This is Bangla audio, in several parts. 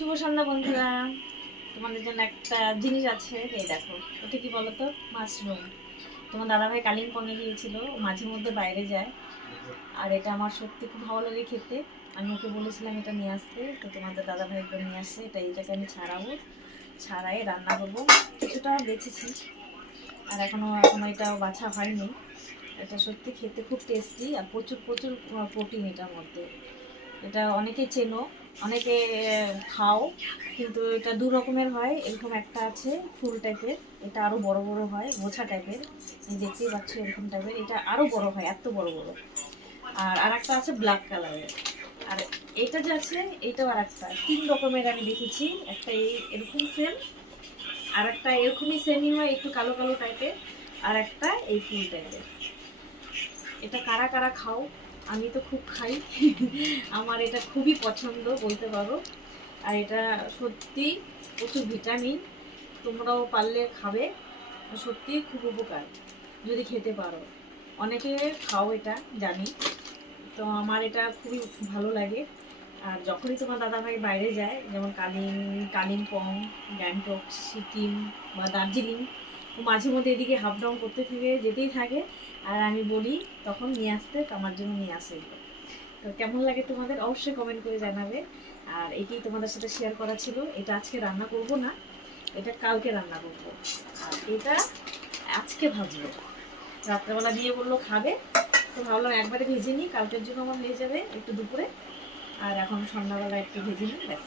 শুভ সন্ধ্যা বন্ধুরা। তোমাদের জন্য একটা জিনিস আছে, এই দেখো। ওটা কি বলো তো? মাশরুম। তোমার দাদাভাই কালিম্পংয়ে গিয়েছিল, ও মাঝে মধ্যে বাইরে যায়। আর এটা আমার সত্যি খুব ভালো লাগে খেতে। আমি ওকে বলেছিলাম এটা নিয়ে আসতে, তো তোমাদের দাদাভাই একবার নিয়ে আসছে। এটাকে আমি ছাড়াবো, ছাড়াই রান্না করবো। কিছুটা বেছেছি, আর এখনো এটাও বাছা হয়নি। এটা সত্যি খেতে খুব টেস্টি, আর প্রচুর প্রচুর প্রোটিন এটার মধ্যে। এটা অনেকেই চেনো, অনেকে খাও, কিন্তু এটা দু রকমের হয়। এরকম একটা আছে ফুল টাইপের, এটা আরও বড় বড় হয়, গোছা টাইপের। দেখতেই পাচ্ছ এরকম টাইপের, এটা আরও বড় হয়, এত বড় বড়। আর একটা আছে ব্ল্যাক কালারের। আর এটা যে আছে, এটাও আর একটা, তিন রকমের আমি দেখেছি। একটা এরকম সেম, আর একটা এরকমই সেমই হয়, একটু কালো কালো টাইপের, আর একটা এই ফুল টাইপের। এটা কারা কারা খাও? আমি তো খুব খাই। আমার এটা খুবই পছন্দ বলতে পারো। আর এটা সত্যি প্রচুর ভিটামিন, তোমরাও পারলে খাবে। সত্যি খুব উপকার যদি খেতে পারো। অনেকে খাও এটা জানি, তো আমার এটা খুবই ভালো লাগে। আর যখনই তোমার দাদাভাই বাইরে যায়, যেমন কালিম্পং, গ্যাংটক, সিকিম বা দার্জিলিং, ও মাঝে মধ্যে এদিকে হাফ ডাউন করতে থাকে, যেতেই থাকে। আর আমি বলি তখন নিয়ে আসতে, তো আমার জন্য নিয়ে আসে এগুলো। তো কেমন লাগে তোমাদের অবশ্যই কমেন্ট করে জানাবে। আর এটাই তোমাদের সাথে শেয়ার করা ছিল। এটা আজকে রান্না করব না, এটা কালকে রান্না করব। আর এটা আজকে ভাজবো। রাত্রেবেলা দিয়ে বললো খাবে, তো ভাবলাম একবারে ভেজে নিই, কালকের জন্য আমার হয়ে যাবে একটু দুপুরে। আর এখন সন্ধ্যাবেলা একটু ভেজে নিই, ব্যাস।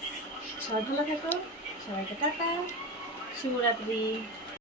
সবাই ভালো থাকো, সবাইকে টাটা, শুভরাত্রি।